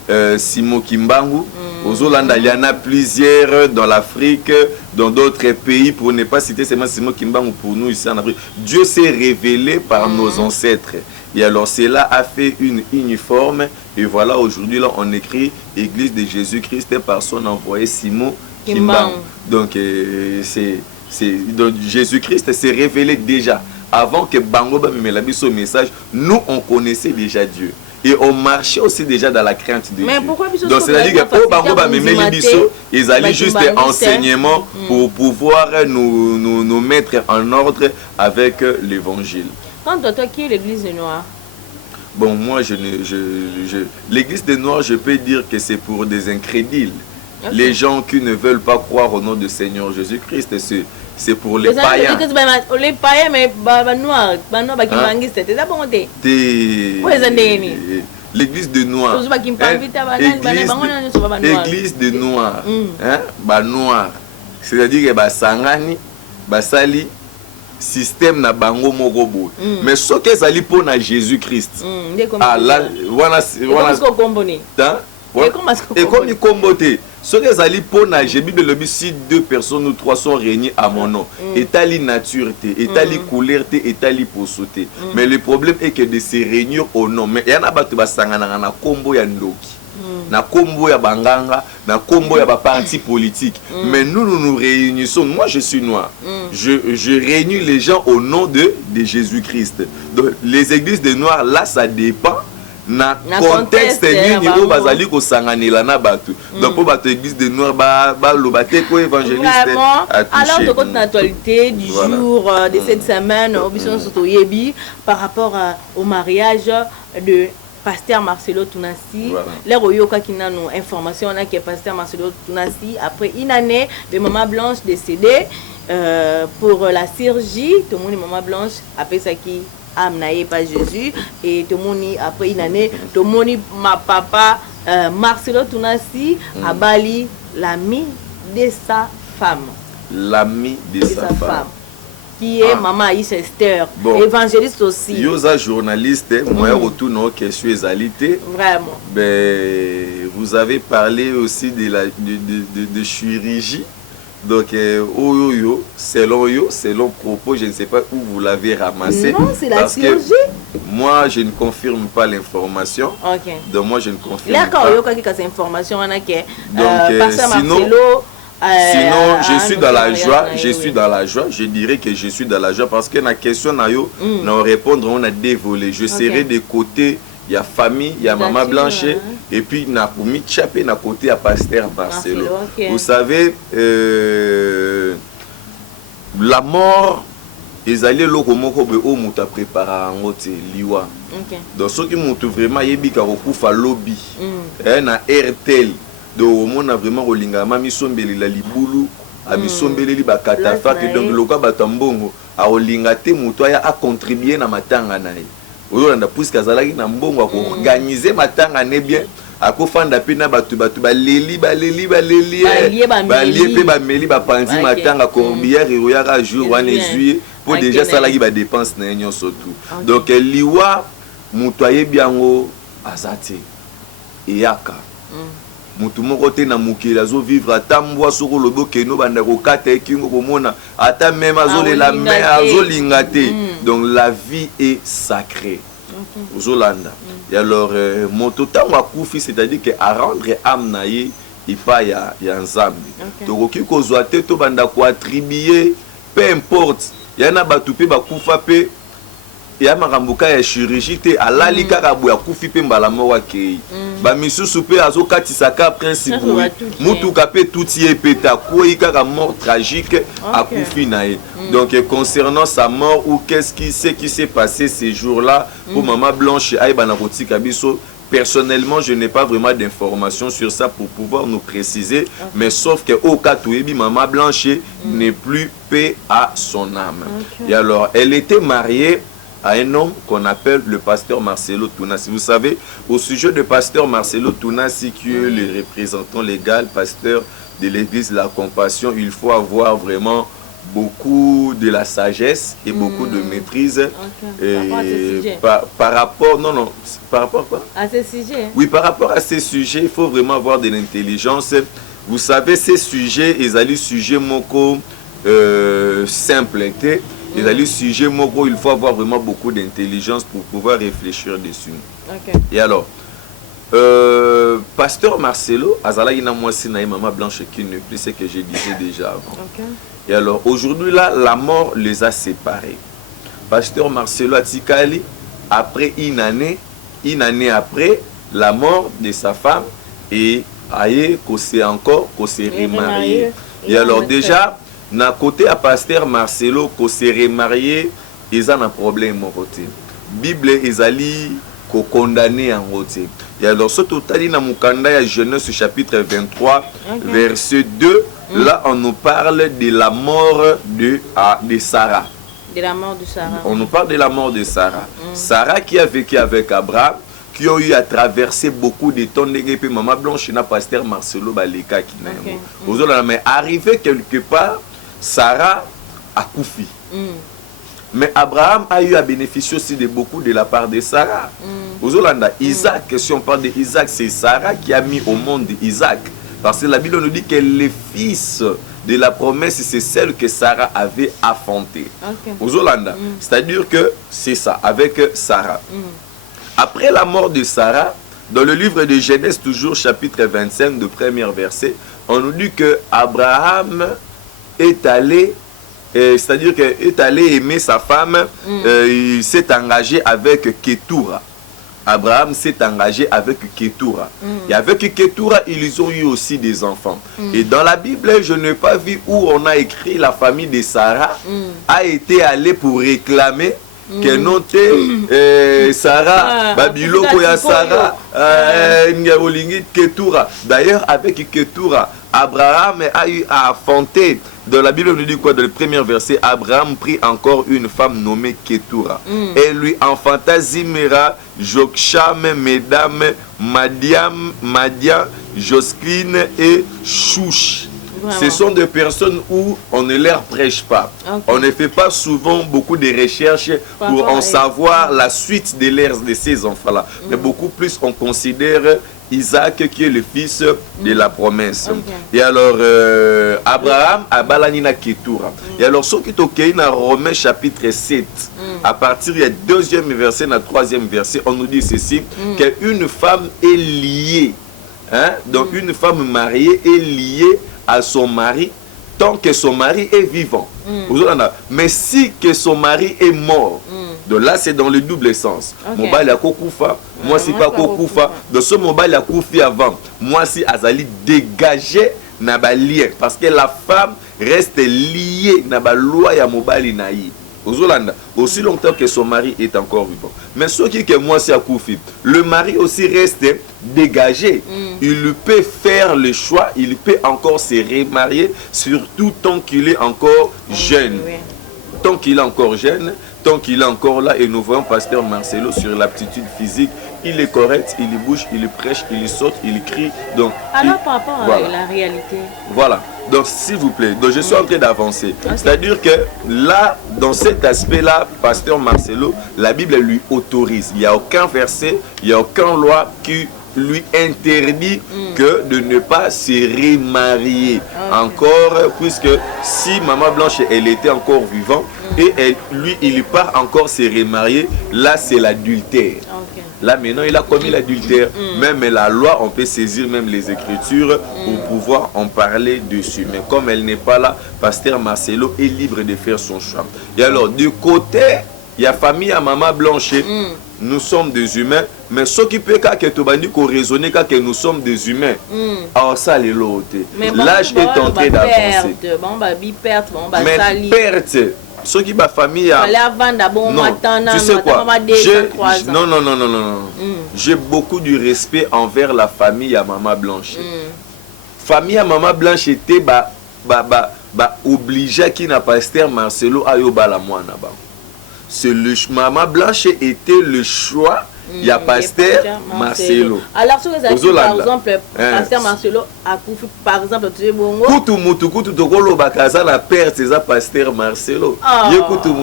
là, Simo Kimbangu. Aux Hollandais, il y en a plusieurs dans l'Afrique, dans d'autres pays, pour ne pas citer seulement Simo Kimbangu pour nous ici en Afrique. Dieu s'est révélé par nos ancêtres. Et alors cela a fait une uniforme. Et voilà, aujourd'hui là, on écrit Église de Jésus-Christ par son envoyé Simo Kimbangu. Donc, donc Jésus-Christ s'est révélé déjà. Avant que Bango me la au message, nous on connaissait déjà Dieu. Et on marchait aussi déjà dans la crainte de mais Dieu. Pourquoi donc c'est-à-dire que pour Bango ils allaient juste enseignement pour pouvoir nous mettre en ordre avec l'évangile. Quand toi qui est l'église des Noirs? Bon, moi l'église des Noirs, je peux dire que c'est pour des incrédules. Okay. Les gens qui ne veulent pas croire au nom du Seigneur Jésus-Christ, c'est pour les païens. Les païens, mais les noirs qui manguent, c'est ça pour l'église de Noirs. Église de Noirs. Noirs. C'est-à-dire que Sangani, Sali, système na bango mogobo. Mais ce que ça pour na Jésus-Christ. Ah là, voilà. Et comme il comboté, ce que ça pour na Bible le si deux personnes ou trois sont réunis à mon nom. Étali natureté, étali couleureté, étali posoté. Mais le problème est que de se réunir au nom. Mais il y en a battu basangana na kombo ya ndoki. Na kombo ya banganga, na kombo ya ba parti politique. Mais nous réunissons. Moi je suis noir. Je réunis les gens au nom de Jésus-Christ. Donc les églises de noirs là ça dépend. Na contexte nini o bazali ko sanganela na batu donc pour batu église de noir ba lobate ko évangéliste alors de votre actualité du jour de cette semaine obison soto yebi par rapport au mariage de Pasteur Marcelo Tounassi. Les royoka qui n'a nos informations on a que Pasteur Marcelo Tounassi après une année de maman blanche décédée pour la chirurgie tout le monde maman blanche après ça qui Amnaye pas Jésus et tout le monde après une année tout le monde ma papa Marcelo Tounassi a Bali l'ami de sa femme sa femme qui est maman Aïs Esther évangéliste aussi yosa journaliste moi retour nos questions alité vraiment vous avez parlé aussi de chirurgie. Donc, selon propos, je ne sais pas où vous l'avez ramassé. Non, c'est la chirurgie. moi, je ne confirme pas l'information. Ok. Donc, moi, je ne confirme D'accord, pas. il y a quelques informations. Donc, sinon, je suis dans la joie. Je suis dans la joie. Je dirais que je suis dans la joie parce que la question, nous répondre, on a dévolé. Je serai de côté. Il y a famille, il y a Maman Blanchet, et puis il y a Chapé, à côté, il y a Pasteur Marcelo. Okay. Vous savez, la mort, ils allaient le a préparé en haute liwa. Donc, ceux qui m'ont vraiment yébi karokufa lobby, na RTL, donc on a vraiment rolinga, mami sombeli la libulu, ami sombeli ba katafa, donc le cas batambongo, a rolinga te mutoya a contribué na matanga nae. Oyolanda puisque azalaki na mbongo organiser matanga ne bien akofanda pe na batu baleli balie pe bameli bapanzi matanga corbière eroyaka jour wana ezuye po déjà salaki ba dépense na nyonso tout. Donc liwa mutu ayebi yango azate eyaka mutu moko te na mokili azovivre ata mbwa soko lobi okeno banda kokata ekingo komona ata même azolela me azolinga te. Donc la vie est sacrée. Ozolanda. Et alors moto tango akufi, c'est-à-dire que à rendre âme na ye ipa ya nzambe. Donc oki kozwa te to banda ko attribuer peu importe. Yana batu pe bakufa pe ya makambuka ya chirurgie te alali kaka bo ya kufi pe mbala moko akei. Ba misusu pe azokatisa ka principe mutu ka pe tout y peta ko kaka mort tragique akufi na ye. Donc concernant sa mort ou qu'est-ce qui s'est passé ces jours-là pour Maman Blanche aïba na kotika biso, personnellement je n'ai pas vraiment d'informations sur ça pour pouvoir nous préciser, mais sauf que au cas où Maman Blanche n'est plus paix à son âme. Et alors elle était mariée à un homme qu'on appelle le pasteur Marcelo Tounassi. Vous savez, au sujet de pasteur Marcelo Tounassi, qui est le représentant légal, pasteur de l'église La Compassion, il faut avoir vraiment beaucoup de la sagesse et beaucoup de maîtrise. Et par rapport à quoi? À ces sujets. Oui, par rapport à ces sujets, il faut vraiment avoir de l'intelligence. Vous savez, ces sujets, ils allaient sujets moko simple. Les sujets moko, il faut avoir vraiment beaucoup d'intelligence pour pouvoir réfléchir dessus. Et alors, pasteur Marcelo, Azala ina moi sinaï Maman Blanche qui ne plus ce que je disais déjà avant. Et alors, aujourd'hui là, la mort les a séparés. Pasteur Marcelo Atikali, après une année après la mort de sa femme, et aïe, qu'on s'est remarié. Et alors déjà, na côté à pasteur Marcelo qu'on s'est remarié, ils ont un problème mon côté. Bible ils allaient qu'on condamné en côté. Et alors ce total dans Mukanda ya Genèse chapitre 23 verset 2, là on nous parle de la mort de Sarah. De la mort de Sarah. On nous parle de la mort de Sarah. Sarah qui a vécu avec Abraham, qui ont eu à traverser beaucoup de temps de Maman Blanche na pasteur Marcelo Baleka qui n'a mais arrivé quelque part Sarah a couffé. Mais Abraham a eu à bénéficier aussi de beaucoup de la part de Sarah. Aux Hollandais, Isaac, si on parle d'Isaac, c'est Sarah qui a mis au monde Isaac. Parce que la Bible nous dit que les fils de la promesse, c'est celle que Sarah avait affrontée. Aux Hollandais, c'est-à-dire que c'est ça, avec Sarah. Après la mort de Sarah, dans le livre de Genèse, toujours chapitre 25, de premier verset, on nous dit que Abraham est allé, c'est-à-dire qu'il est allé aimer sa femme, il s'est engagé avec Ketura. Abraham s'est engagé avec Ketura. Et avec Ketura, ils ont eu aussi des enfants. Et dans la Bible, je n'ai pas vu où on a écrit la famille de Sarah a été allée pour réclamer que non Sarah Babiloko ya Sarah Ketura. D'ailleurs avec Ketura, Abraham a eu à affronter. Dans la Bible nous dit quoi? Dans le premier verset, Abraham prit encore une femme nommée Ketura. Et lui enfanta Zimera, Joksham, Mesdames, Madian, Joscline et Chouch. Ce sont des personnes où on ne leur prêche pas. On ne fait pas souvent beaucoup de recherches pour en savoir la suite de ces enfants-là. Mais beaucoup plus on considère Isaac qui est le fils de la promesse. Et alors, Abraham a balanina Ketura. Et alors, ce qui est dans Romains chapitre 7, à partir du deuxième verset, dans le troisième verset, on nous dit ceci, qu'une femme est liée, hein? Donc une femme mariée est liée à son mari tant que son mari est vivant. Mais si que son mari est mort, donc là c'est dans le double sens. Mobile a kokufa, moi si pas kokufa. Donc ce mobile a koufi avant, moi si azali dégagé na ba lien parce que la femme reste liée na ba loi ya mobile naï. Aussi longtemps que son mari est encore vivant. Mais ce qui que moi c'est à Koufi, le mari aussi reste dégagé. Il peut faire le choix, il peut encore se remarier, surtout tant qu'il est encore jeune. Tant qu'il est encore jeune, tant qu'il est encore là, et nous voyons Pasteur Marcelo sur l'aptitude physique, il est correct, il bouge, il prêche, il saute, il crie. Donc, alors par rapport à la réalité. Voilà. Donc, s'il vous plaît, donc je suis en train d'avancer. C'est-à-dire que là, dans cet aspect-là, Pasteur Marcelo, la Bible lui autorise. Il n'y a aucun verset, il n'y a aucune loi qui lui interdit que de ne pas se remarier encore, puisque si Maman Blanche, elle était encore vivante, et lui, il part encore se remarier, là, c'est l'adultère. Là, maintenant, il a commis l'adultère. Même la loi, on peut saisir même les Écritures pour pouvoir en parler dessus. Mais comme elle n'est pas là, Pasteur Marcelo est libre de faire son choix. Et alors, du côté, il y a famille à Maman Blanche. Nous sommes des humains, mais ce qui peut que raisonner que nous sommes des humains. Alors ça, les l'autre. L'âge est en train d'avancer. Mais perte. Ce qui ma famille a... Non, tu sais quoi? Non. J'ai beaucoup de respect envers la famille à Maman Blanche. Famille à Maman Blanche était obligée qui n'a pas Pasteur Marcelo à yobala moana ba. C'est le Maman Blanche était le choix. Il y a Pasteur Marcelo. Alors, si vous avez par exemple, Pasteur Marcelo a couffé, par exemple, tu es bon. Koutou tokolo bakaza la perte c'est Pasteur Marcelo. Il koutou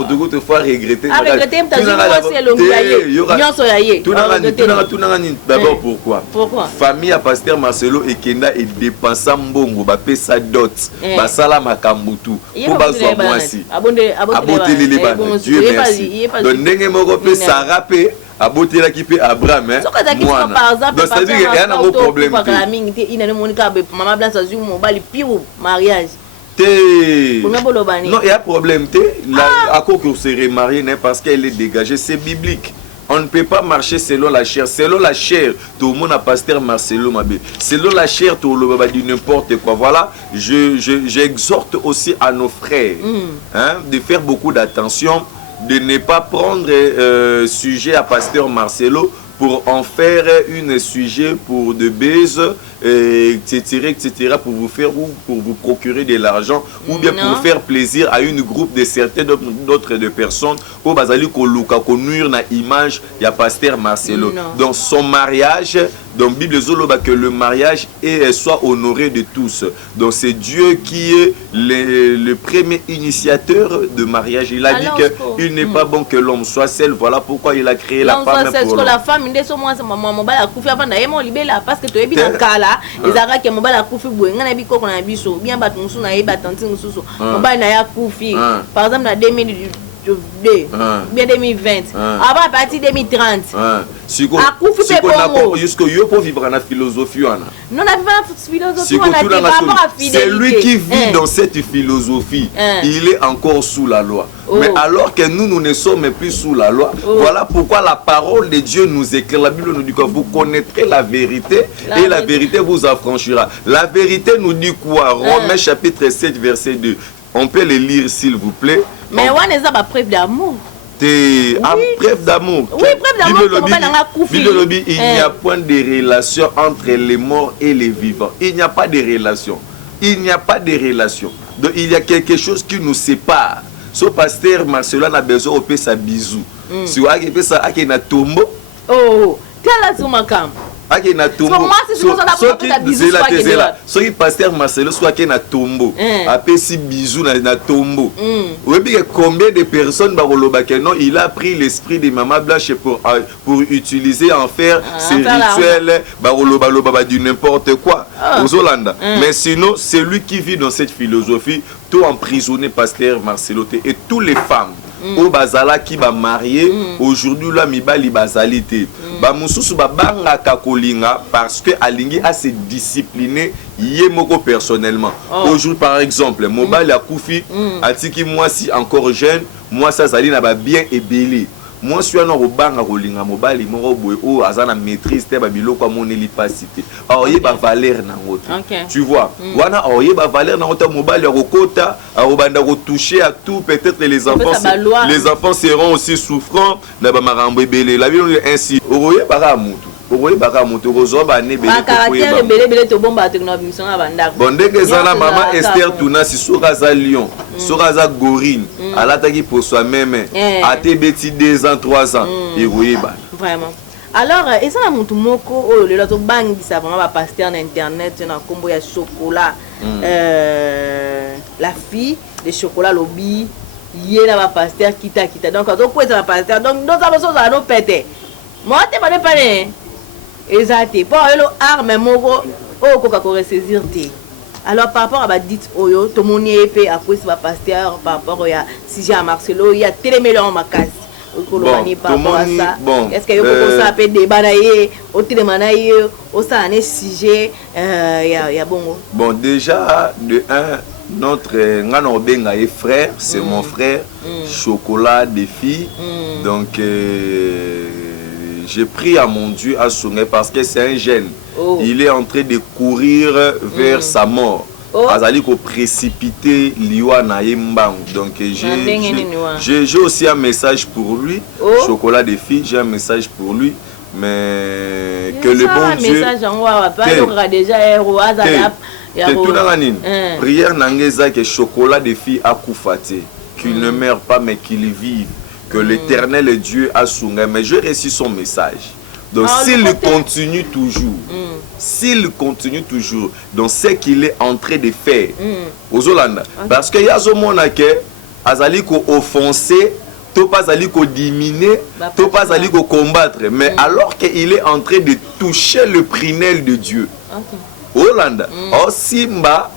faut regretter. D'abord pourquoi? Famille à Pasteur Marcelo et Kenda et dépensa mbongo ba pesa dot ba sala makambutu pour bazwa mwasi. Abote lele bana. Dieu merci. Donc ndenge moko pe sarape a beauté là qui peut Abraham hein moi donc c'est dire il y a un gros problème Maman Blanche a eu mon bal pire mariage non il y a problème à quoi que se remarier parce qu'elle est dégagée c'est biblique. On ne peut pas marcher selon la chair. Selon la chair, tout le monde a Pasteur Marcelo Mabé. Selon la chair, tout le monde va dire n'importe quoi. Voilà, j'exhorte aussi à nos frères hein, de faire beaucoup d'attention, de ne pas prendre sujet à Pasteur Marcelo pour en faire un sujet pour de baises, etc., pour vous faire ou pour vous procurer de l'argent ou bien pour faire plaisir à une groupe de certaines d'autres de personnes au bazali koluka konnuire na image il y a Pasteur Marcelo. Dans son mariage, dans la Bible zoloba que le mariage soit honoré de tous. Donc c'est Dieu qui est le premier initiateur de mariage. Il a dit qu'il n'est pas bon que l'homme soit seul. Voilà pourquoi il a créé la femme pour l'homme. La femme parce que tu es bien kala ezaka ke mobala kufi boyenga na biko na biso bien batunsu na yeba tanti mususu mobala na ya kufi par exemple na 2022 bien 2020 avant à partir 2030 jusqu'au yo pour vivre na philosophie wana non na vivre philosophie wana c'est lui qui vit dans cette philosophie il est encore sous la loi mais alors que nous ne sommes plus sous la loi voilà pourquoi la parole de Dieu nous éclaire. La Bible nous dit que vous connaîtrez la vérité et la vérité vous affranchira. La vérité nous dit quoi? Romains chapitre 7 verset 2. On peut le lire s'il vous plaît. Mais on est à preuve d'amour. Preuve d'amour. Oui, preuve d'amour. Il n'y a point de relation entre les morts et les vivants. Il n'y a pas de relation. Il n'y a pas de relation. Donc il y a quelque chose qui nous sépare. Ce Pasteur Marcelo a besoin de faire sa bisou. Si vous avez fait ça, il y a un tombeau. Oh, quel est son macam? Il y a un tombeau. Ce qui Pasteur Marcelo soit qu'il y a un tombeau. Après si bisou dans un tombeau. Vous voyez combien de personnes non, il a pris l'esprit de Maman Blanche pour utiliser en faire ces rituels du n'importe quoi aux Hollandais. Mais sinon, c'est lui qui vit dans cette philosophie, tout emprisonné Pasteur Marcelo et toutes les femmes. o bazala qui ba marié aujourd'hui là mibali bazalité ba mususu ba banga kakolinga parce que alingi a se discipliner yemoko personnellement. Aujourd'hui par exemple mobali akufi atiki moi si encore jeune moi ça zali na ba bien ebelé. Moi je suis un robanga kolinga mobali moko boye o azana maîtrise te ba biloko amoneli pasité. Oye ba valeur na ngoto. Tu vois. Wana oye ba valeur na ngoto mobali akokota arobanda ko toucher à tout peut-être les enfants seront aussi souffrants na ba marambo ebele. La vie ainsi oye ba mutu. Oye baka mutu ko ba ne belé ko yeba. Belé to bomba technologie na bandako. Bondeke zana mama Esther Tuna si sokaza Lion. Sokaza Gorine, alataki pour soi-même, à tes bêtis 2 ans, 3 ans, et oui, vraiment. Alors, et ça, mon moko, le loto bang, ça vraiment va passer en internet, dans combo ya chocolat, la fille de chocolat lobby, yé la va passer kita. Donc, quand on peut ça va passer, donc nous avons ça nous péter. Moi, t'es pas de parler. Exact. Pour le arme moko, oh, quoi qu'on ressaisir t'es. Alors par rapport à Badit Oyo, tout le monde est fait après ce pasteur par rapport à Sija Marcelo, il y a tellement de macasse. Bon, est-ce que vous ça peut débarrasser au télémanaï au ça un sujet il y a bon. Bon déjà de un notre ngano benga et frère, c'est mon frère, chocolat des filles. Donc j'ai pris à mon Dieu à sonner parce que c'est un jeune. Il est en train de courir vers sa mort. Azali ko précipiter liwa na yembang. Donc j'ai aussi un message pour lui. Chocolat des filles, j'ai un message pour lui. Mais que le bon Dieu prière nangeza que chocolat des filles a koufate, qu'il ne meurt pas mais qu'il vive. Que l'Éternel Dieu a soungé, mais je réussis son message. Donc s'il continue toujours dans ce qu'il est en train de faire aux Hollande, parce que y a ce monde qui azali ko offenser, to pas azali ko diminuer, to pas azali ko combattre, mais alors qu'il est en train de toucher le prunelle de Dieu. Hollande, Simba.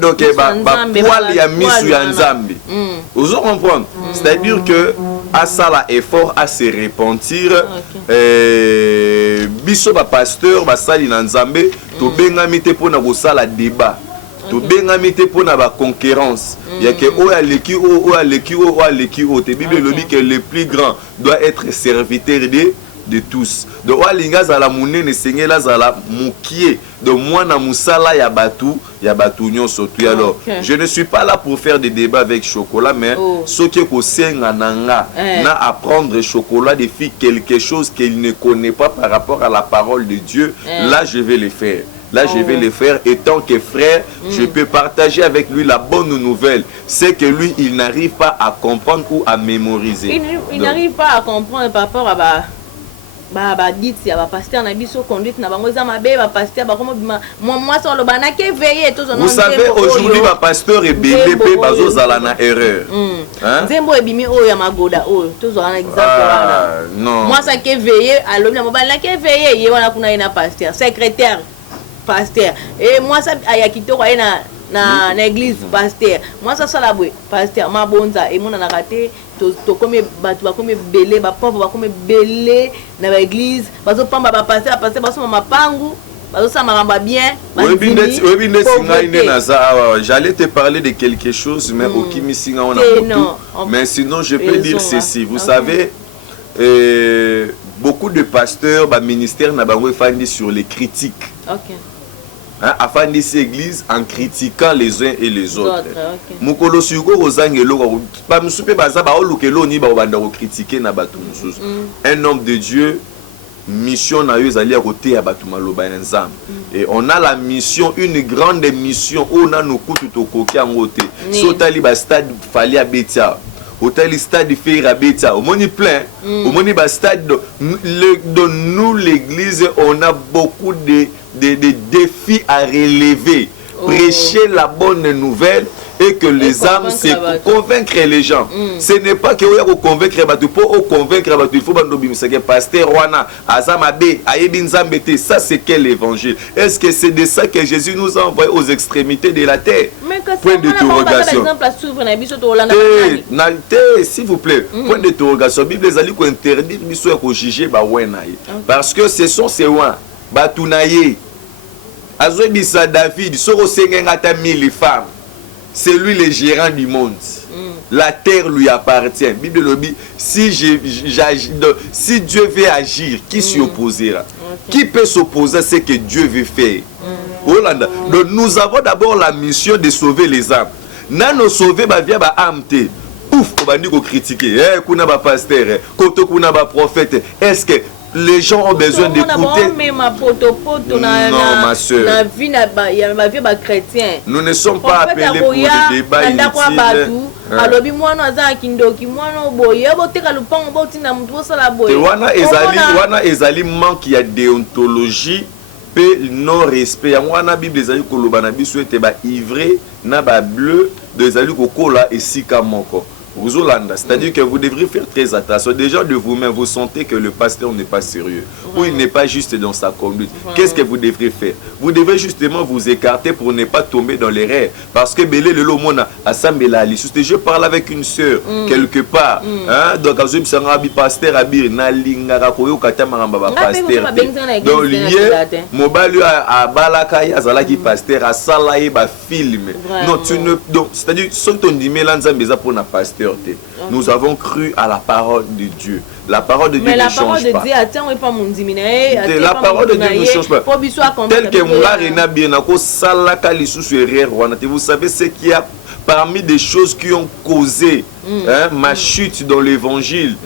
Donc, poil ya misu ya nzambi. Vous comprenez? C'est-à-dire que à ça là effort à se repentir. Biso ba pasteur ba sali na nzambe to bengami te pona ko sala débat. To bengami te pona ba concurrence. Il y a que o aleki o te Bible le dit que le plus grand doit être serviteur de tous. Donc walinga za la munene sengela za la mukie de moi na musala ya batu nyonso tu. Alors je ne suis pas là pour faire des débats avec chocolat, mais ce qui ko senga nanga na apprendre chocolat des filles quelque chose qu'il ne connaît pas par rapport à la parole de Dieu. Là je vais le faire. Là, je vais le faire. Et tant que frère, je peux partager avec lui la bonne nouvelle. C'est que lui, il n'arrive pas à comprendre ou à mémoriser. Il n'arrive pas à comprendre par rapport à dit si ba pasteur na biso conduite na bango za mabe ba pasteur ba komo bima moi sur le bana ke veiller tous. Vous savez aujourd'hui ba pasteur et bébé bazo zala na erreur. Nzembo ebimi oyo ya magoda oyo tous on exemple non. Moi ça ke veiller alobi na mobali na ke veiller ye wana kuna ina pasteur secrétaire pasteur et moi ça aya kitoko ina na église pasteur moi ça la boue pasteur ma bonza et mon na raté to comme batu ba comme belé ba pauvre ba comme belé na église bazo pamba ba pasteur baso mapangu bazo ça maramba bien. J'allais te parler de quelque chose mais okimi singa on a tout. Mais sinon je peux dire ceci, vous savez beaucoup de pasteurs ba ministère na bango fandi sur les critiques. Afin d'ici église en critiquant les uns et les autres. Mukolo suko ozangelo ba musupe baza ba olukelo ni ba banda ko critiquer na batu mususu. Un homme de Dieu mission na yo ezali à côté ya batu maloba nzambe. Et on a la mission, une grande mission on a nous kutu tokoki angote. Sotali ba stade fali a betia. Hôtel stade fait rabeta au moni plein au moni ba stade de nous l'église on a beaucoup de défis à relever. Prêcher la bonne nouvelle et que les âmes, c'est pour convaincre les gens. Ce n'est pas que vous convaincre les gens, pour convaincre les gens, il faut que pasteur Wana, Azamabe, Ayebinzambete, ça c'est quel évangile? Est-ce que c'est de ça que Jésus nous a envoyé aux extrémités de la terre? Point d'interrogation. S'il vous plaît, point d'interrogation. La Bible les a dit qu'on interdit de juger parce que ce sont ces oins, Batounaye, Azoebisa David, Soro Sengengata 1000 femmes. C'est lui le gérant du monde. La terre lui appartient. Bible le dit, si Dieu veut agir, qui s'y opposera? Qui peut s'opposer à ce que Dieu veut faire? Donc nous avons d'abord la mission de sauver les âmes. Nano sauver via ba âme. Ouf, on va dire critiquer. Kuna ba pasteur, koto kuna ba prophète. Est-ce que les gens ont besoin d'écouter? Non, ma soeur. Nous ne sommes pas appelés pour des débats inutiles. Wana ezali manque ya déontologie pe non respect. Wana Bible ezali koloba na biso ete ba ivre na ba bleu de ezali kokola esika moko. C'est-à-dire que vous devriez faire très attention. Déjà de vous-même, vous sentez que le pasteur n'est pas sérieux ou il n'est pas juste dans sa conduite. Qu'est-ce que vous devrez faire? Vous devez justement vous écarter pour ne pas tomber dans l'erreur. Parce que je parle avec une soeur quelque part. Donc, donc mobile à Balakaya, Zalaki pasteur, à Salaï, film. Non, tu ne. C'est-à-dire, son ton dit Mélanza Meza pour na pasteur. Nous avons cru à la parole de Dieu. La parole de Dieu ne change pas. La parole de Dieu ne change pas. Tel que vous savez ce qu'il y a parmi des choses qui ont causé ma chute dans l'évangile.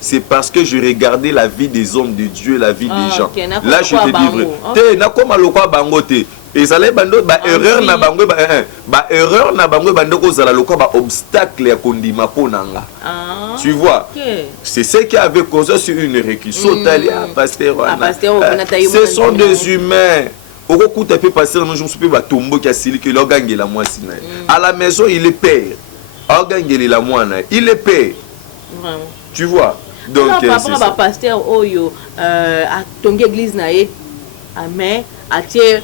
C'est parce que je regardais la vie des hommes de Dieu, la vie des gens. Là, je te dis et ça les bandes erreur na bango erreur na bango bande ko zala lokwa ba obstacle ya kondima ponanga. Tu vois, c'est ce qui avait causé sur une réquisition pasteur. Ce sont des humains. Okuta peut passer dans je ba tombo ki asili que l'ogangela moi sina. À la maison il est père. Ogangela moi na, il est père. Tu vois. Donc c'est ça. Pasteur oyo a tongi église na ye. Amen. Atie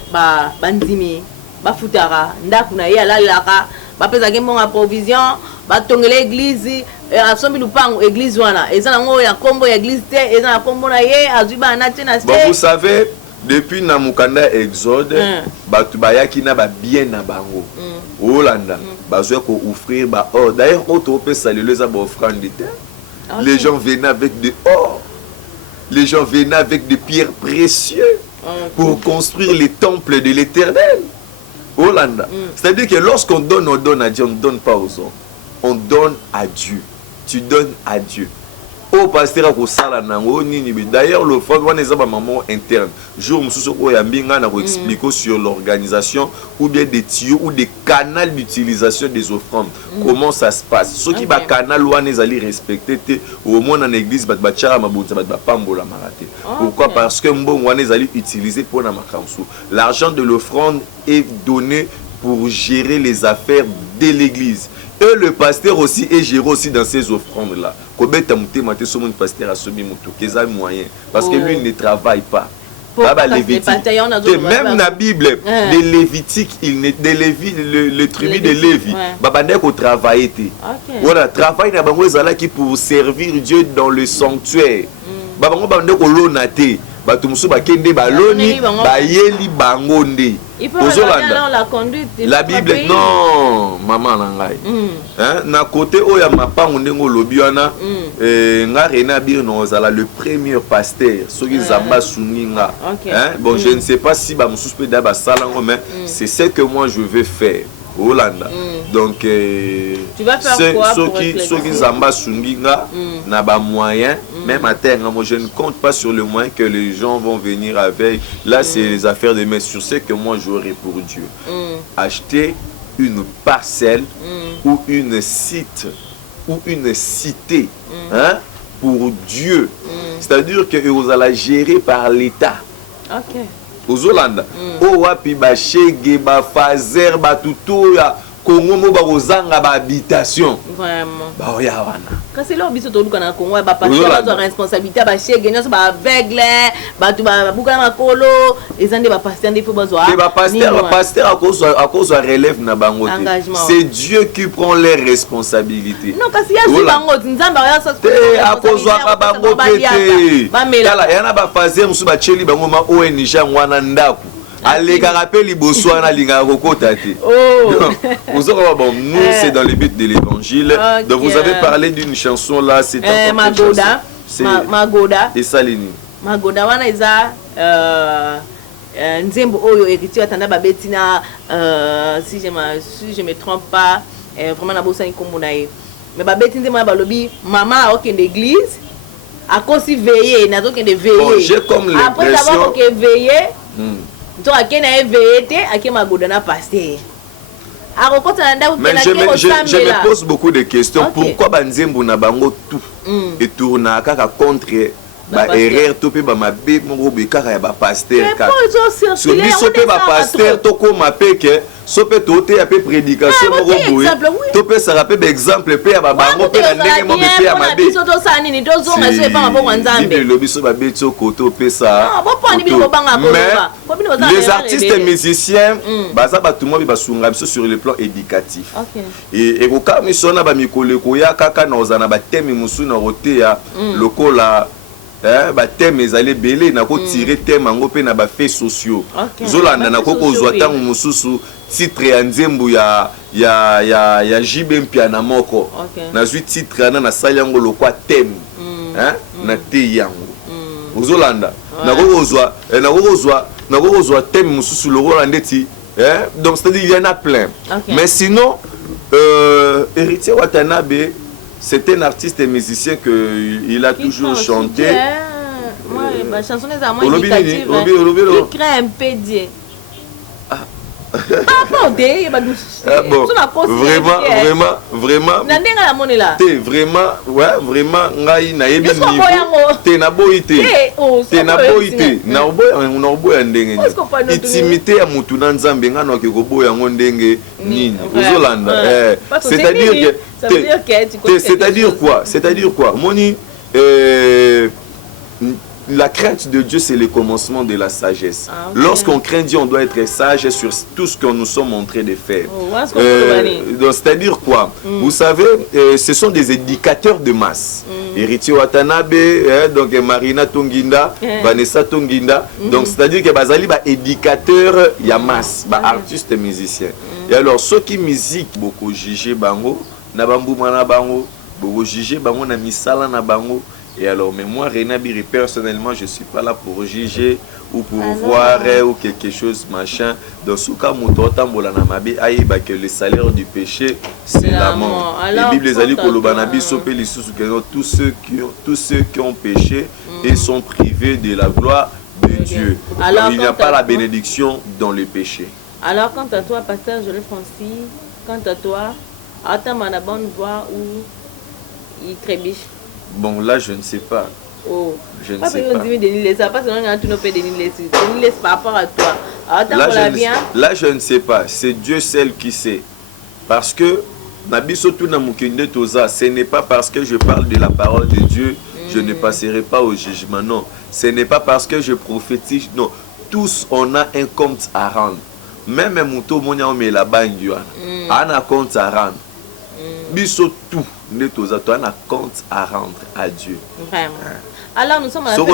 bandimi bafutara ndaku na ye alalaka bapeza ke mbonga provision batongela église asombi lupango église wana eza nango ya kombo ya église te eza na kombo na ye azwi bana te na ste. Vous savez depuis na mukanda exode batu bayaki na ba bien na bango Holanda bazwe ko offrir ba or d'ailleurs auto peut saluer za ba offrande de terre. Les gens venaient avec de or, les gens venaient avec des pierres précieuses pour construire les temples de l'Éternel. Hollanda. C'est-à-dire que lorsqu'on donne, on donne à Dieu, on ne donne pas aux hommes. On donne à Dieu. Tu donnes à Dieu. Au pasteur d'ailleurs le front maman interne jour expliquer sur l'organisation ou bien des tuyaux ou des canaux d'utilisation des offrandes. Comment ça se passe? Ceux qui ba canal ouane ali respecter au moins en église pourquoi? Parce que mbon ouane ali utilisé pour na makamsu. L'argent de l'offrande est donné pour gérer les affaires de l'église. Et le pasteur aussi est géré aussi dans ces offrandes-là. Parce que lui ne travaille pas. Même dans la Bible, les Lévitiques, le tribu de Lévi, il travaille. Voilà, travail qui pour servir Dieu dans le sanctuaire. La conduite. La Bible, non, maman nangai. Na côté oya mapango ndengo lobiana nga rena bir nozala le premier pasteur soki zamba suninga. Bon, je ne sais pas si ba mususpect da ba salango mais c'est ce que moi je veux faire. Hollanda. Donc tu vas faire quoi pour soki zamba sunginga na ba moyen même à terre, moi je ne compte pas sur le moyen que les gens vont venir avec. Là c'est les affaires de mais sur ce que moi j'aurai pour Dieu. Acheter une parcelle ou une site ou une cité pour Dieu. C'est-à-dire que vous allez gérer par l'État. Ozolanda. O wapi ba shege ba fazer ba tutoya Congo mo ba kozanga ba habitation. Vraiment. Ba oya wana. Quand c'est là biso to luka na Congo ba pasteur ba responsabilité ba shege nyoso ba aveugle ba tu ba buka na kolo ezande ba pasteur ndefo bazwa. Et ba pasteur à cause relève na bango. C'est Dieu qui prend les responsabilités. Non kasi ya si bango nzamba ya sa. À cause wa bango pété. Kala yana ba fazer musu ba cheli bango ma ONG ngwana ndaku. Allez, carapé, Boswana, Linga, Rokotate. Vous aurez bon, nous, c'est dans le but de l'évangile. Donc, vous avez parlé d'une chanson là, c'est Magoda. Magoda. Et Salini. Magoda, wana eza nzembo oyo héritier atanda babetina si je me trompe pas vraiment na bosani kombo na ye. Mais babeti nzembo balobi maman okende église a consi veiller nazo kende veiller. J'ai comme l'impression après avoir que veiller donc à qui n'a éveillé à qui m'a goûté na pasteur. Mais je me pose beaucoup de questions. Pourquoi Banzembo na bango tout et tourne à contre ba erreur topé ba mabe mon kaka ya ba pasteur ka so biso pe ba pasteur to ko mapeke so pe tote ya pe prédication mo boye to pe ça rappelle exemple pe ya ba bango pe na ndenge mo pe ya mabe biso to sa nini to zonga se pa mabongo nzambe le biso ba beto koto pe ça mais les artistes musiciens baza ba tout mo ba sunga biso sur le plan éducatif et ko ka misona ba mikole ko ya kaka na ozana ba thème musu na roté ya lokola ba thème ezali belé na ko tirer thème ngo pe na ba faits sociaux zolanda na ko kozwa tango mususu titre ya nzembo ya JB mpia na moko na zwi titre na sali yango lokwa thème na te yango zolanda na ko kozwa thème mususu lokola ndeti donc c'est-à-dire il y en a plein mais sinon héritier Watanabe c'est un artiste et musicien qu'il a toujours chanté. Ma chanson est à moi éducative. Il crée un peu Dieu. Vraiment. Vraiment, ngai na yebi niveau. Te na boité. Te na boité. Na boya ndenge. Intimité ya mutu na nzambe ngano ke ko boya ngondenge nini. Ozolanda. C'est-à-dire quoi? Moni la crainte de Dieu, c'est le commencement de la sagesse. Lorsqu'on craint Dieu, on doit être sage sur tout ce que nous sommes en train de faire. C'est-à-dire quoi? Vous savez, ce sont des éducateurs de masse. Héritier Watanabe, donc Marina Tonginda, Vanessa Tonginda. Donc c'est-à-dire que Bazali ba éducateur ya masse, ba artiste et musicien. Et alors ceux qui musique beaucoup jugé bango, na bambuma na bango, beaucoup jugé bango na misala na bango. Et alors, mais moi, René Biri, personnellement, je ne suis pas là pour juger ou pour voir ou quelque chose, machin. Dans ce cas, que le salaire du péché, c'est la mort. La Bible les a dit que tous ceux qui ont péché et sont privés de la gloire de Dieu. Alors, il n'y a pas la bénédiction dans le péché. Alors, quant à toi, pasteur Jolé Francis, quant à toi, attends la bonne voix ou il trébiche? Bon, là, je ne sais pas. Je ne sais pas. Par rapport à toi. Là, je ne sais pas. C'est Dieu seul qui sait. Parce que ce n'est pas parce que je parle de la parole de Dieu, je ne passerai pas au jugement. Non. Ce n'est pas parce que je prophétise. Non. Tous, on a un compte à rendre. Même Mouto Monia me la bangue. On a un compte à rendre. Biso tout. On a un compte à rendre à Dieu. Vraiment. Alors nous sommes à la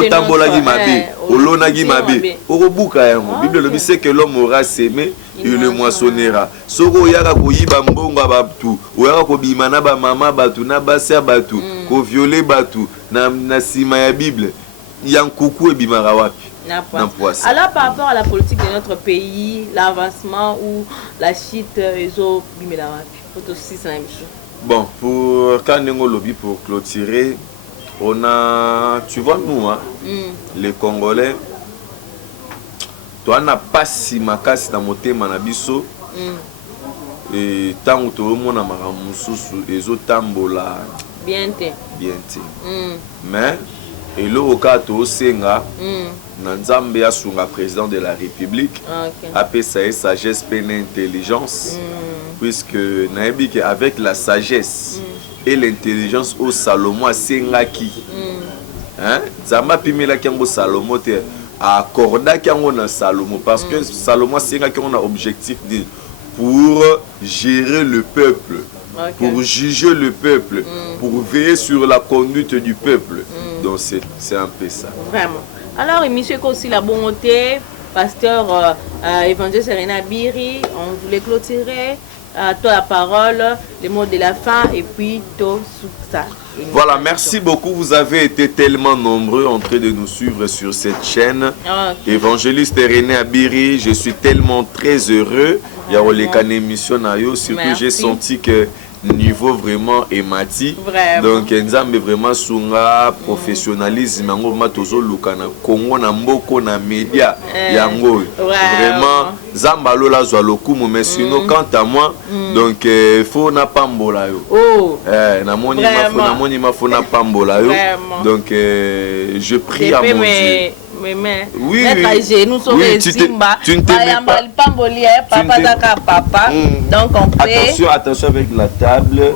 Bible le dit que l'homme aura sémé, il le moissonnera. Soko yaka ko yiba mbonga batu, oyaka ko bimana ba mama batu na basa batu, ko violer batu na sima ya Bible. Yankuku e bimara wapi? Alors par rapport à la politique de notre pays, l'avancement ou la chute ezo bimela wapi? Faut aussi ça même chose. Bon, pour Kanengo Lobby, pour clôturer, on a, tu vois, nous, hein, les Congolais, toi, on n'a pas si makas dans mon thème, manabiso, et tant que tout le monde a marre, les autres tambola. Bien. Mais, et le okato senga Nanzambe asunga président de la République appelle ça sagesse peine intelligence puisque naebi que avec la sagesse et l'intelligence au Salomon senga qui hein zamba pimela kango Salomon te accorda kango na Salomon parce que Salomon senga qu'on a objectif de pour gérer le peuple. Pour juger le peuple, pour veiller sur la conduite du peuple. Donc c'est un peu ça. Vraiment. Alors, monsieur aussi la bonté, pasteur évangile Serena Biri, on voulait clôturer. Toi la parole, les mots de la fin et puis tout ça. Voilà, merci beaucoup. Vous avez été tellement nombreux en train de nous suivre sur cette chaîne. Évangéliste René Abiri, je suis tellement très heureux. Il y a eu émission, surtout j'ai senti que niveau vraiment émati. Donc nzambe vraiment sunga professionnalisme yango matozo lukana Congo na mboko na média yango vraiment zamba lola zwa lokumu mais sinon quant à moi donc faut na pambola yo namoni mafo na pambola yo donc je prie à mon Dieu. Oui, nous sommes tu ne t'aimes pas. Donc on peut... Attention avec la table.